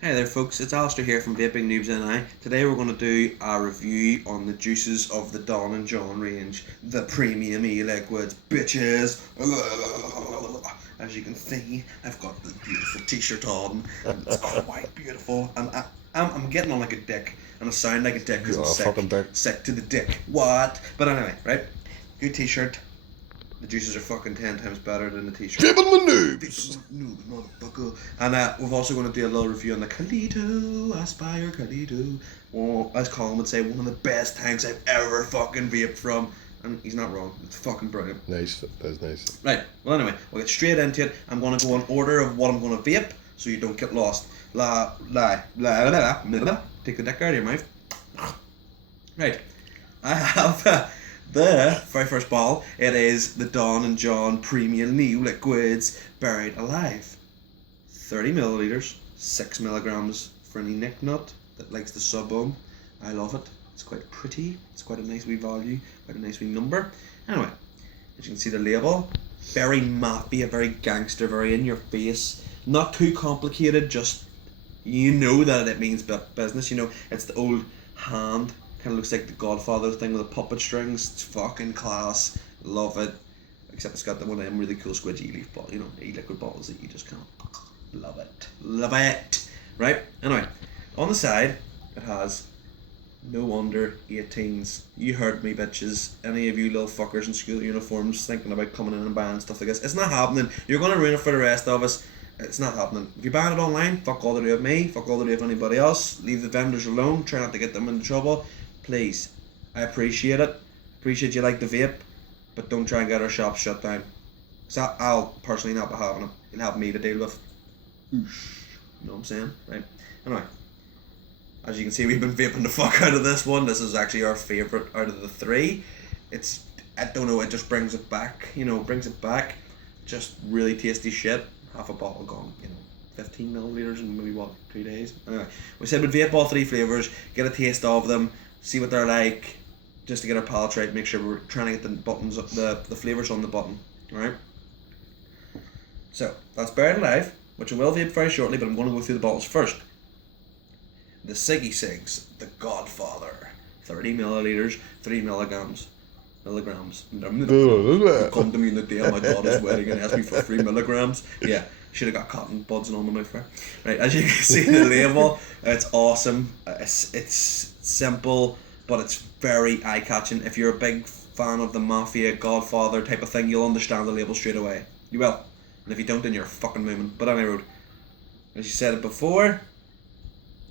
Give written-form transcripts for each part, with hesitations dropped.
Hey there folks, it's Alistair here from Vaping Noobs Ni. Today we're going to do a review on the juices of the Don and John range, the premium e-liquids, bitches. As you can see, I've got the beautiful t-shirt on, and it's quite beautiful, and I'm getting on like a dick, and I sound like a dick because I'm sick to the dick. What? But anyway, right? Good t-shirt. The juices are fucking 10 times better than the t-shirt. Vaping Noobs! Noob, motherfucker. And we're also going to do a little review on the Calito, Aspire Calito. Well, as Colin would say, one of the best tanks I've ever fucking vaped from. And he's not wrong. It's fucking brilliant. Nice. That's nice. Right. Well, anyway, we'll get straight into it. I'm going to go in order of what I'm going to vape so you don't get lost. Take the dick out of your mouth. Right. I have... the very first bottle, it is the Don and John Premium Neo Liquids Buried Alive. 30 milliliters, 6 milligrams for any nick nut that likes the sub-ohm. I love it. It's quite pretty. It's quite a nice wee value, quite a nice wee number. Anyway, as you can see the label, very mappy, very gangster, very in your face. Not too complicated, just you know that it means business. You know, it's the old hand. Kind of looks like the Godfather thing with the puppet strings. It's fucking class. Love it. Except it's got one of them really cool squidgy e-leaf bottles, you know, e-liquid bottles that you just can't. Love it. Love it. Right? Anyway, on the side, it has no under 18s. You heard me, bitches. Any of you little fuckers in school uniforms thinking about coming in and buying stuff like this. It's not happening. You're going to ruin it for the rest of us. It's not happening. If you ban it online, fuck all to do with me. Fuck all to do with anybody else. Leave the vendors alone. Try not to get them into trouble. Please, I appreciate it. Appreciate you like the vape, but don't try and get our shop shut down. So I'll personally not be having it. You'll have me to deal with. You know what I'm saying? Right? Anyway, as you can see, we've been vaping the fuck out of this one. This is actually our favourite out of the three. It's, I don't know, it just brings it back. You know, brings it back. Just really tasty shit. Half a bottle gone, you know. 15 milliliters in maybe, what, 2 days? Anyway, we said we'd vape all three flavours, get a taste of them, see what they're like, just to get our palates right, make sure we're trying to get the buttons, the flavours on the button, alright? So, that's Buried Alive, which I will vape very shortly, but I'm going to go through the bottles first. The Siggy Sigs, the Godfather, 30 milliliters, 3 milligrams. You come to me in the day of my daughter's wedding and ask me for 3 milligrams. Yeah, should have got cotton buds and all in my mouth. Right, as you can see the label, it's awesome. It's simple, but it's very eye-catching. If you're a big fan of the Mafia, Godfather type of thing, you'll understand the label straight away. You will. And if you don't, then you're fucking moving. But anyway, as you said it before,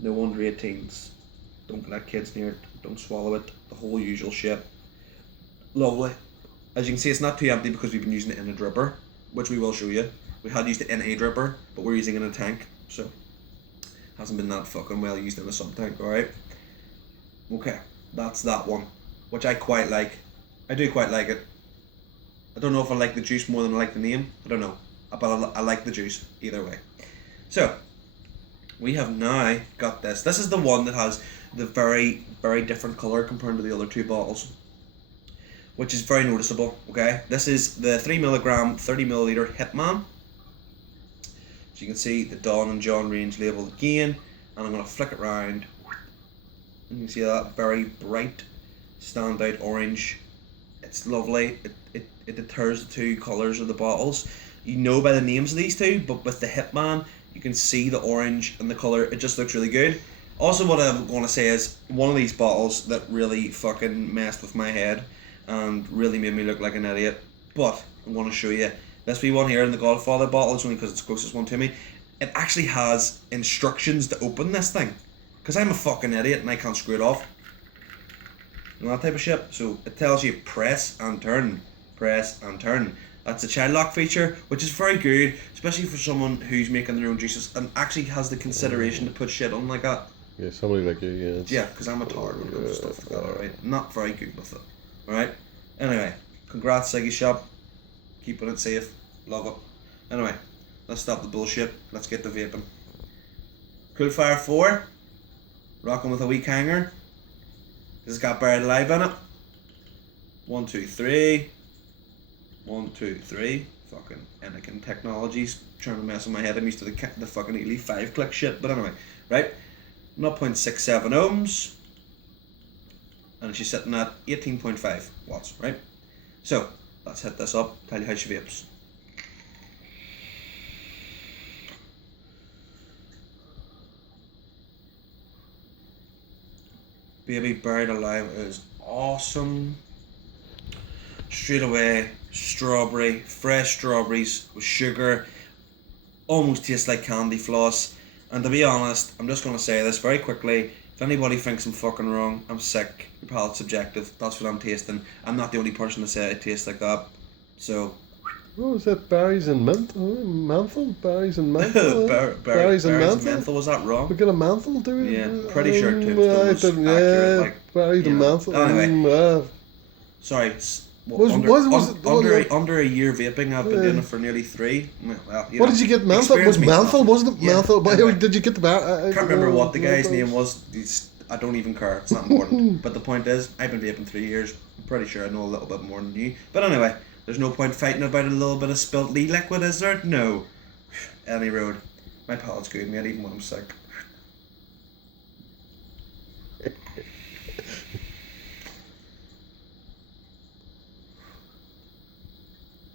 no under 18s. Don't let kids near it. Don't swallow it. The whole usual shit. Lovely. As you can see, it's not too empty because we've been using it in a dripper, which we will show you. We had used it in a dripper, but we're using it in a tank, so hasn't been that fucking well used in a sub tank. Alright. Okay, that's that one, which I quite like. I do quite like it. I don't know if I like the juice more than I like the name. I don't know, but I like the juice either way. So we have now got this. This is the one that has the very, very different colour compared to the other two bottles, which is very noticeable, okay? This is the 3 milligram, 30 milliliter Hitman. As you can see, the Don and John range label again, and I'm going to flick it round. And you can see that very bright, standout orange. It's lovely. It deters the two colours of the bottles. You know by the names of these two, but with the Hitman, you can see the orange and the colour. It just looks really good. Also, what I'm going to say is, one of these bottles that really fucking messed with my head and really made me look like an idiot, but I'm going to show you this wee one here in the Godfather bottle. It's only because it's the closest one to me. It actually has instructions to open this thing, because I'm a fucking idiot and I can't screw it off and that type of shit. So it tells you press and turn, press and turn. That's a child lock feature, which is very good, especially for someone who's making their own juices and actually has the consideration to put shit on like that. Yeah, somebody like you, yeah. Yeah, because I'm a tard when it comes to stuff like that, alright? Not very good with it. Alright? Anyway, congrats Siggy Shop. Keeping it safe. Love it. Anyway, let's stop the bullshit. Let's get the vaping. Coolfire 4. Rocking with a weak hanger. This has got Buried Alive in it. 1, 2, 3. 1, 2, 3. fucking Anakin Technologies trying to mess with my head. I'm used to the fucking Ely 5-click shit. But anyway, right? 0.67 ohms. And she's sitting at 18.5 watts, right? So, let's hit this up, tell you how she vapes. Baby Buried Alive is awesome. Straight away, strawberry, fresh strawberries with sugar, almost tastes like candy floss. And to be honest, I'm just going to say this very quickly. If anybody thinks I'm fucking wrong, I'm sick. Your palate's subjective. That's what I'm tasting. I'm not the only person to say it tastes like that. So. What was that? Berries and menthol? Berries and menthol? Berries and menthol. Was that wrong? We got a menthol, do we? Yeah, pretty sure Tombstone was accurate. Like, berries and menthol. Anyway. Sorry. Under a year vaping, I've been doing it for nearly 3. Well, what did you get? Menthol? Was menthol? Wasn't it menthol? Anyway, did you get the I can't remember what the guy's name was. I don't even care. It's not important. But the point is, I've been vaping 3 years. I'm pretty sure I know a little bit more than you. But anyway, there's no point fighting about a little bit of spilt liquid, is there? No. Any road. My palate's good, mate, even when I'm sick.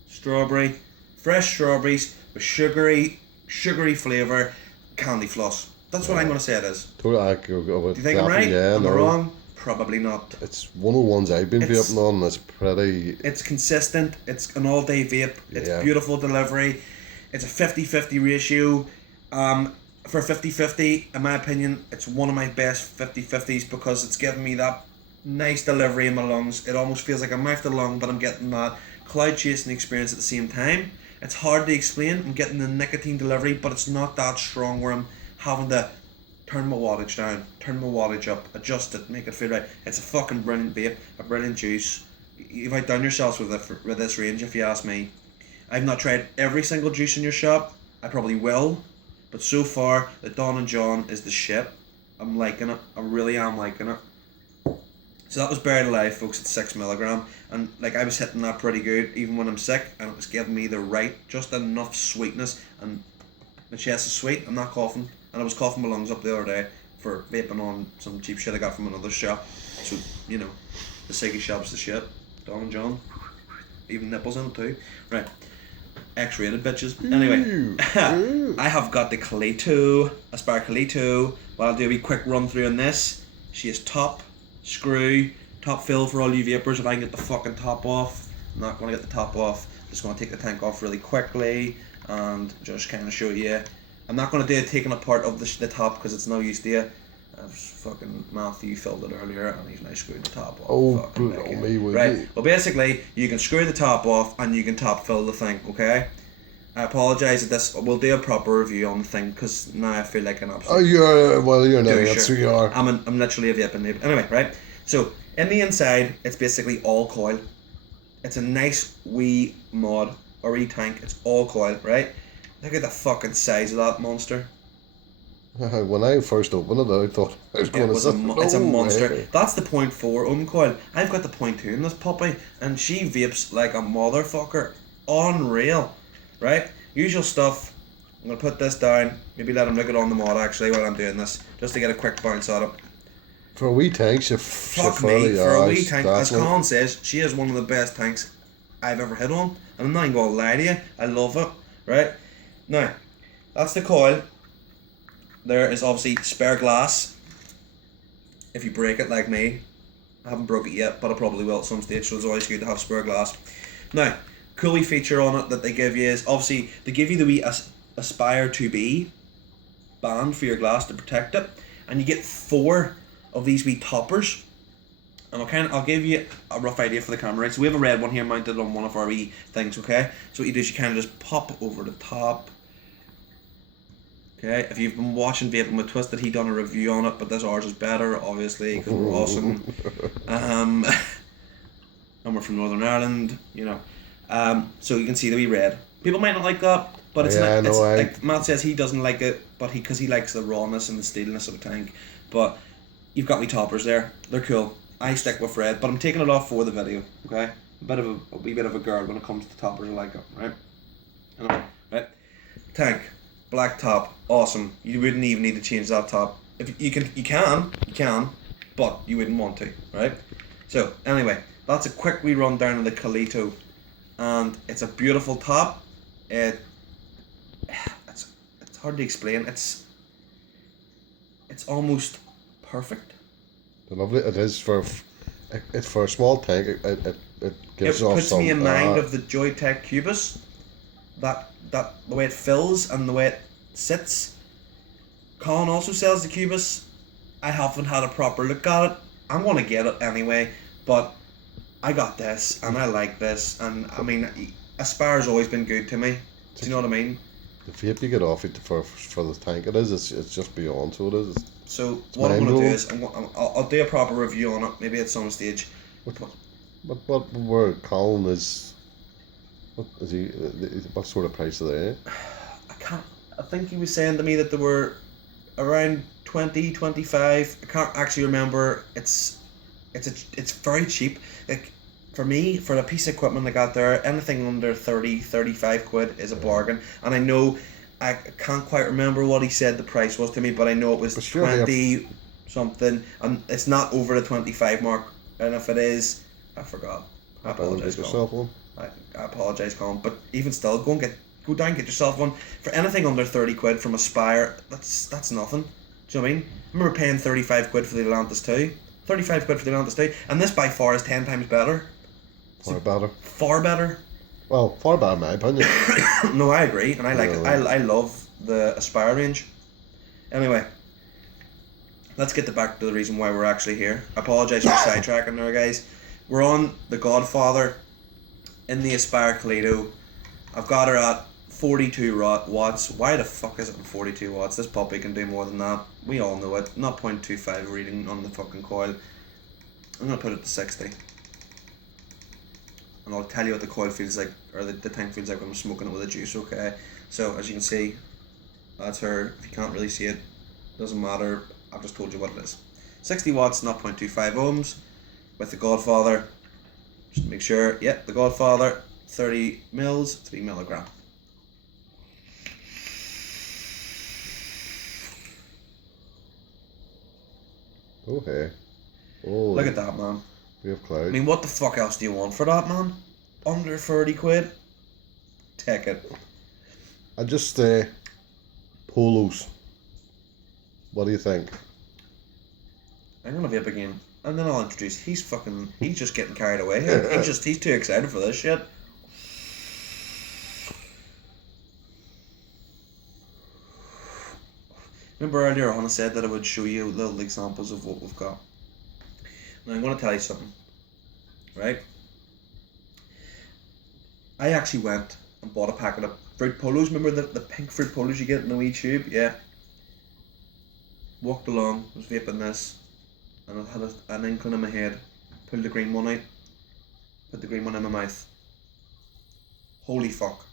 Strawberry, fresh strawberries with sugary flavour, candy floss. That's what I'm going to say it is. Do you think I'm right? Yeah, Am I wrong? Probably not. It's one of the ones I've been vaping on. It's pretty. It's consistent. It's an all-day vape. It's beautiful delivery. It's a 50-50 ratio. For 50-50, in my opinion, it's one of my best 50-50s because it's giving me that nice delivery in my lungs. It almost feels like I'm mouth to lung, but I'm getting that cloud chasing experience at the same time. It's hard to explain. I'm getting the nicotine delivery, but it's not that strong where I'm having to turn my wattage down, turn my wattage up, adjust it, make it feel right. It's a fucking brilliant vape, a brilliant juice. You've outdone yourselves with this range, if you ask me. I've not tried every single juice in your shop. I probably will, but so far the Don and John is the shit. I'm liking it. I really am liking it. So that was Buried Alive, folks, at 6mg, and like I was hitting that pretty good even when I'm sick, and it was giving me the right, just enough sweetness, and my chest is sweet. I'm not coughing, and I was coughing my lungs up the other day for vaping on some cheap shit I got from another shop. So you know, the ciggy shop's the shit. Don and John, even nipples in it too. Right, X-rated bitches. Anyway, I have got the Kalito, Aspire Kalito. Well, I'll do a wee quick run through on this. She is top screw, top fill for all you vapors. If I can get the fucking top off, I'm not going to get the top off. I'm just going to take the tank off really quickly and just kind of show you. I'm not going to do it taking apart of the top because it's no use to you. Fucking Matthew filled it earlier and he's now screwed the top off. Oh, me, right. Well, basically, you can screw the top off and you can top fill the thing, okay? I apologise that this. We'll do a proper review on the thing because now I feel like an absolute. Oh, you're now. That's who you are. I'm literally a vaping noob. Anyway, right. So in the inside, it's basically all coil. It's a nice wee mod or wee tank. It's all coil, right? Look at the fucking size of that monster. When I first opened it, I thought I was going to say it's a monster. Way. That's the 0.4 ohm coil. I've got the 0.2 in this puppy, and she vapes like a motherfucker. Unreal. Right? Usual stuff. I'm going to put this down. Maybe let him look it on the mod actually while I'm doing this. Just to get a quick bounce at it. For a wee tank, fuck me. For a wee tank, as Colin says, she is one of the best tanks I've ever hit on. And I'm not even going to lie to you. I love it. Right? Now, that's the coil. There is obviously spare glass. If you break it like me. I haven't broke it yet, but I probably will at some stage. So it's always good to have spare glass. Now, cool wee feature on it that they give you is obviously they give you the wee Aspire 2B band for your glass to protect it, and you get 4 of these wee toppers. And I'll give you a rough idea for the camera. Right? So we have a red one here mounted on one of our wee things. Okay, so what you do is you kind of just pop over the top. Okay, if you've been watching Vaping with Twisted, he done a review on it, but this ours is better, obviously, because we're awesome. And we're from Northern Ireland, you know. So you can see the wee red. People might not like that, but it's not. Like Matt says, he doesn't like it, but because he likes the rawness and the steeliness of the tank. But you've got wee toppers there. They're cool. I stick with red, but I'm taking it off for the video. Okay, a wee bit of a girl when it comes to toppers. I like it, right? Anyway, right. Tank, black top, awesome. You wouldn't even need to change that top. If you can, but you wouldn't want to, right? So anyway, that's a quick wee rundown of the Kalito, and it's a beautiful top. It's hard to explain. It's almost perfect. Lovely. It is for it's for a small tank. It gives It off puts some. me in mind of the Joytech Cubus. That the way it fills and the way it sits. Colin also sells the Cubus. I haven't had a proper look at it. I'm gonna get it anyway, but I got this and I like this, and I mean, Aspire's always been good to me. Do you know what I mean? The vape you get off it for the tank, it's just beyond. So it is. So what I'm gonna do is I'll do a proper review on it. Maybe at some stage. What where Colin is? What is he? What sort of price are they? I think he was saying to me that they were around 20, 25. I can't actually remember. It's very cheap. Like, for me, for a piece of equipment I got there, anything under 30, 35 quid is a bargain. And I know, I can't quite remember what he said the price was to me, but I know it was 20 something, and it's not over the 25 mark. And if it is, I forgot. I apologise, Colin. I apologise, Colin. But even still, go down and get yourself one. For anything under 30 quid from Aspire, that's nothing. Do you know what I mean? I remember paying 35 quid for the Atlantis 2. 35 quid for the Atlantis 2. And this by far is 10 times better. Far better. Far better. Well, far better in my opinion. No, I agree, and I like it. I love the Aspire range. Anyway, let's get back to the reason why we're actually here. I apologise for sidetracking there, guys. We're on the Godfather in the Aspire Kalito. I've got her at 42 watts. Why the fuck is it 42 watts? This puppy can do more than that. We all know it. Not 0.25 reading on the fucking coil. I'm gonna put it to 60. And I'll tell you what the coil feels like, or the tank feels like when I'm smoking it with a juice, okay? So, as you can see, that's her. If you can't really see it, doesn't matter. I've just told you what it is. 60 watts, not 0.25 ohms, with the Godfather. Just make sure, the Godfather, 30 mils, 3 milligram. Okay. Oh, look at that, man. We have cloud. I mean, what the fuck else do you want for that, man? Under 30 quid? Take it. I just polos. What do you think? I'm gonna vape again, and then I'll introduce. He's just getting carried away. He's too excited for this shit. Remember earlier on I said that I would show you little examples of what we've got. Now I'm going to tell you something, right? I actually went and bought a packet of fruit polos. Remember the pink fruit polos you get in the wee tube? Yeah. Walked along, was vaping this, and I had an inkling in my head. Pulled the green one out, put the green one in my mouth. Holy fuck.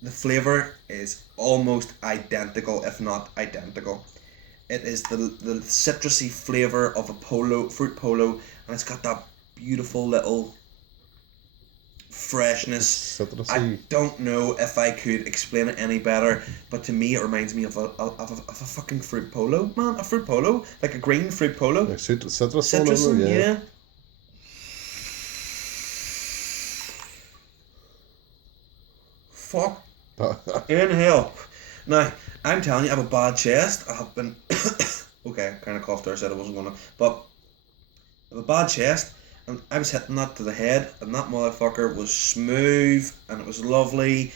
The flavour is almost identical, if not identical. It is the citrusy flavour of a fruit polo, and it's got that beautiful little freshness. Citrusy. I don't know if I could explain it any better, but to me it reminds me of a fucking fruit polo, man. A fruit polo, like a green fruit polo. Like citrus. Yeah. Fuck. Inhale. Now, I'm telling you, I have a bad chest. I have been... okay, kind of coughed there, I said I wasn't going to. But I have a bad chest, and I was hitting that to the head, and that motherfucker was smooth, and it was lovely.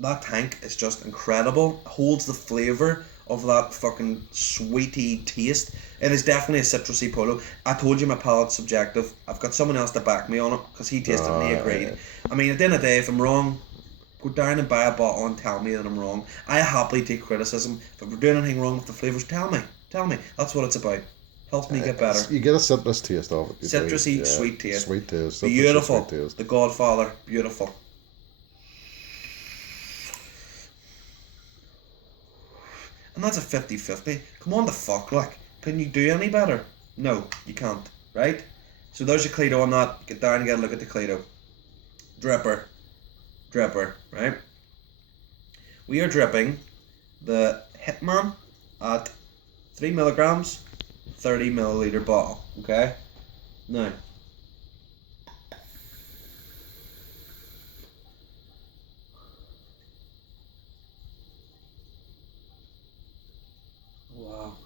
That tank is just incredible. It holds the flavour of that fucking sweety taste. It is definitely a citrusy polo. I told you my palate's subjective. I've got someone else to back me on it, because he tasted it and he agreed. Yeah. I mean, at the end of the day, if I'm wrong, go down and buy a bottle and tell me that I'm wrong. I happily take criticism. If we're doing anything wrong with the flavours, tell me. That's what it's about. Helps me get better. You get a citrus taste of it. Citrusy, sweet taste. Sweet taste. Beautiful. Sweet taste. The Godfather. Beautiful. And that's a 50-50. Come on the fuck, like. Can you do any better? No, you can't. Right? So there's your Kalito on that. Get down and get a look at the Kalito. Dripper. dripper, right? We are dripping the Hitman at 3 milligrams, 30 milliliter bottle, okay? Now, wow,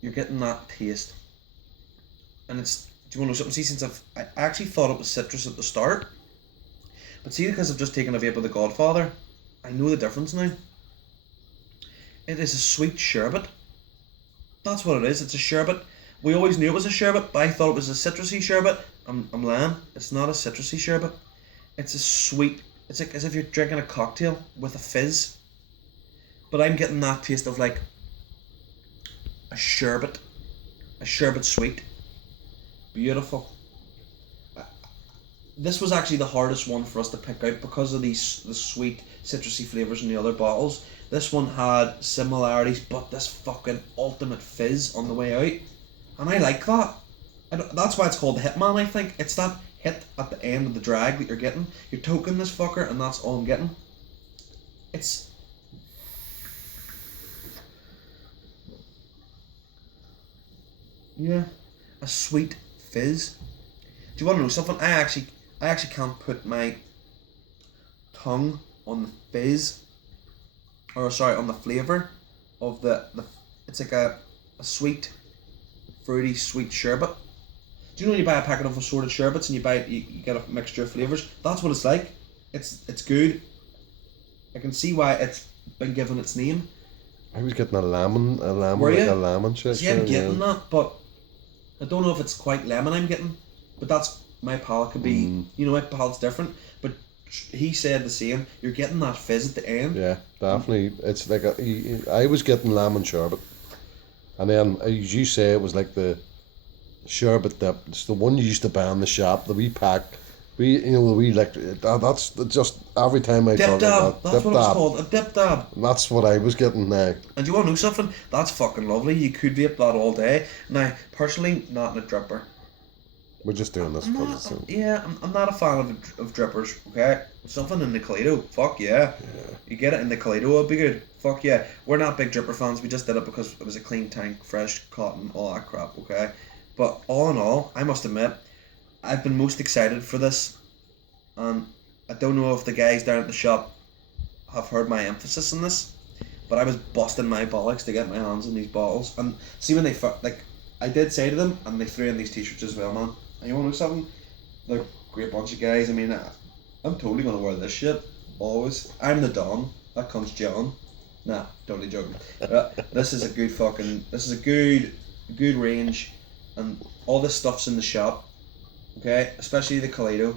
you're getting that taste, and it's. Do you want to know something? See, since I actually thought it was citrus at the start, but see, because I've just taken a vape of the Godfather, I know the difference now. It is a sweet sherbet. That's what it is. It's a sherbet. We always knew it was a sherbet, but I thought it was a citrusy sherbet. I'm lying. It's not a citrusy sherbet. It's a sweet. It's like as if you're drinking a cocktail with a fizz. But I'm getting that taste of like a sherbet sweet. Beautiful. This was actually the hardest one for us to pick out because of the sweet citrusy flavours in the other bottles. This one had similarities, but this fucking ultimate fizz on the way out. And I like that. That's why it's called the Hitman, I think. It's that hit at the end of the drag that you're getting. You're toking this fucker and that's all I'm getting. It's... yeah. A sweet fizz. Do you want to know something? I actually can't put my tongue on the fizz, or sorry, on the flavour of the it's like a sweet, fruity, sweet sherbet. Do you know when you buy a packet of assorted sherbets and you get a mixture of flavours? That's what it's like. It's good. I can see why it's been given its name. I was getting a lemon, Were like you? a lemon shit. See, I'm getting that, but I don't know if it's quite lemon I'm getting. But that's, my palate could be, you know, my palate's different. But he said the same. You're getting that fizz at the end. Yeah, definitely. It's like I was getting lemon sherbet, and then as you say, it was like the sherbet dip. It's the one you used to buy in the shop. The wee pack. That's just every time I Dip talk dab. about that. That's Dip what it's dab. called. A dip dab. And that's what I was getting now. And do you want to know something? That's fucking lovely. You could vape that all day. Now, personally, not in a dripper. We're just doing this for this. I'm not a fan of drippers, okay? Something in the Kaleido, fuck yeah. You get it in the Kaleido, it'll be good. Fuck yeah. We're not big dripper fans, we just did it because it was a clean tank, fresh cotton, all that crap, okay? But all in all, I must admit, I've been most excited for this, and I don't know if the guys down at the shop have heard my emphasis on this, but I was busting my bollocks to get my hands on these bottles. And see when they, like, I did say to them, and they threw in these t-shirts as well, man. And you want to know something? They're a great bunch of guys. I mean, I'm totally going to wear this shit, always. I'm the Don, that comes John. Nah, totally joking. This is a good fucking, this is a good range, and all this stuff's in the shop, okay? Especially the Kaleido.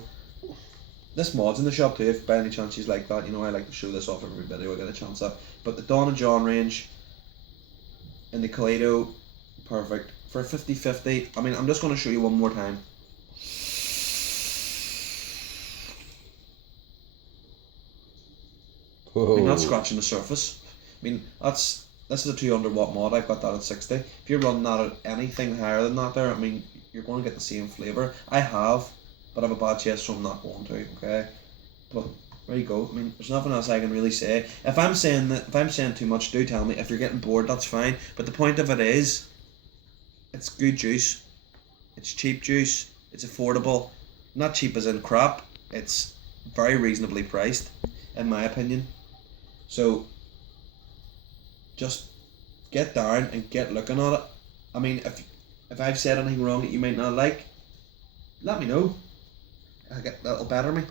This mod's in the shop too, if by any chance she's like that. You know, I like to show this off every video I get a chance at. But the Don and John range and the Kaleido, perfect. For a 50-50, I mean, I'm just going to show you one more time. I mean, that's scratching the surface. I mean, this is a 200 watt mod, I've got that at 60. If you're running that at anything higher than that there, I mean, you're going to get the same flavour. I have, but I have a bad chest, so I'm not going to, okay? But there you go. I mean, there's nothing else I can really say. If I'm saying too much, do tell me. If you're getting bored, that's fine. But the point of it is, it's good juice. It's cheap juice. It's affordable. Not cheap as in crap. It's very reasonably priced, in my opinion. So, just get down and get looking at it. I mean, if I've said anything wrong that you might not like, let me know. That'll better me.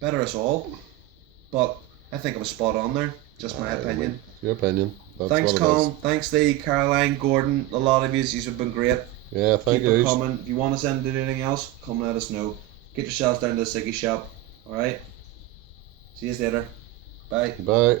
Better us all. But I think I was spot on there. Just my opinion. Your opinion. That's thanks, what Colin. Thanks, Lee, Caroline, Gordon. A lot of you have been great. Yeah, thank you. Keep coming. If you want us to do anything else, come let us know. Get yourselves down to the Siggy shop. Alright? See you later. Bye. Bye.